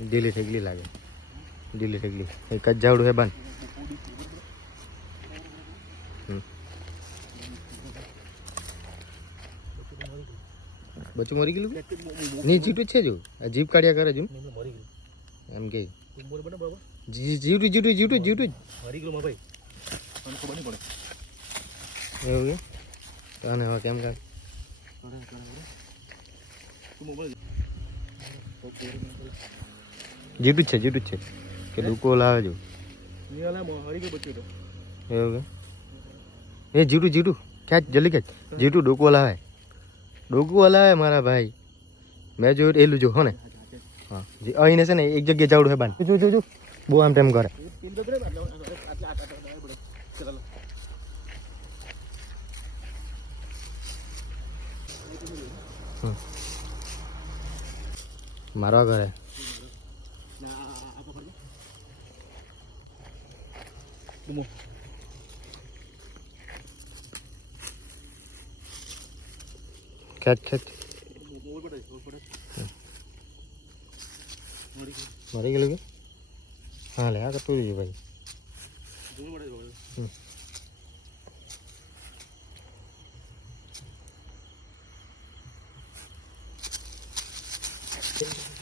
ઢીલી ઠેકલી લાગે, ઢીલી ઠેકલી. એક જ જાવડું હે બાન. બચ્ચું મરી ગયેલું નહીં? જીટું છે જો, આ જીપ કાઢ્યા કરે જો એમ કે જીવટું જીવટું જીવટું જીવટું મરી ગયેલું ભાઈ, મને ખબર નહીં પડે એવું કે તને હવે કેમ કાંઈ જીટું જ છે, જીટું જ છે કે ડૂકો લાવે જો એવું કે એ જીટું જીટું ખેંચ જલ્દી ખેંચ, જીટું ડોકો લાવે, ડોકો હલાવે મારા ભાઈ. મેં જોયું એલું જો હો ને. હા અહીં છે ને એક જગ્યાએ જાવડું હે બાન. જો જો જો બહુ આમ ટેમ કરે. મારવા કરે ખેંચ ખેંચ. મરી ગયેલું કે હા લે આ કરતું જોઈએ ભાઈ.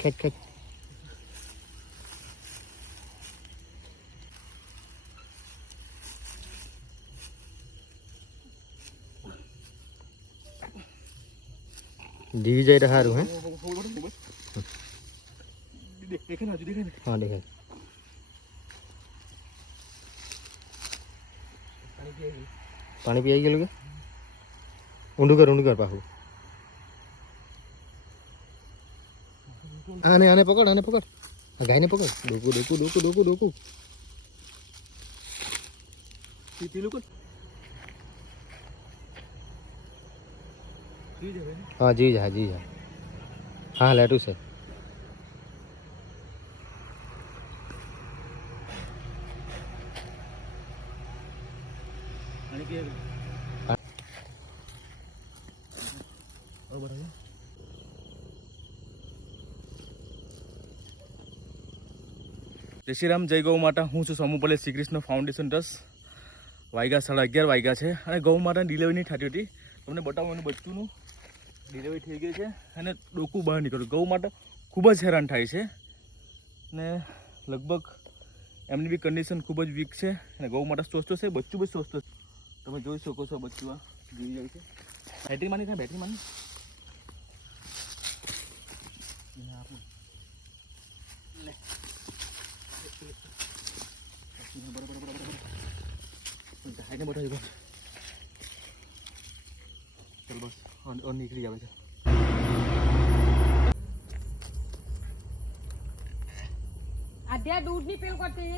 ખેંચ ખેંચ. જીવી જાય તો સારું હે. હા દેખાય. પાણી પી આવી ગયેલું કે ઊંડું કર પાછું. આને આને પકડ, આને પકડ, આ ગાયને પકડ. ડોકું ડોકું ડોકું ડોકું ડોકું. હા જી જા જી જા. હા લેટું છે. જય શ્રી રામ, જય ગૌ માતા. હું છું સમૂહ પટેલ, શ્રી કૃષ્ણ ફાઉન્ડેશન ટ્રસ્ટ. વાગ્યા 11:30 વાગ્યા છે અને ગૌ માતાની ડિલિવરી નહીં થતી હતી. તમને બતાવું એનું બચ્ચુંનું ડિલિવરી થઈ ગઈ છે અને ડોકું બહાર નીકળ્યું. ગૌ માતા ખૂબ જ હેરાન થાય છે ને લગભગ એમની બી કન્ડિશન ખૂબ જ વીક છે અને ગૌ માતા સ્વસ્થ છે, બચ્ચું બી સ્વસ્થ છે. તમે જોઈ શકો છો બચ્ચું આ જીવી જાય છે. બેટરી માની થાય, બેટરી માની ચલ બસ નીકળી આવે છે. આધ્યા દૂધ ની પેલ કરતી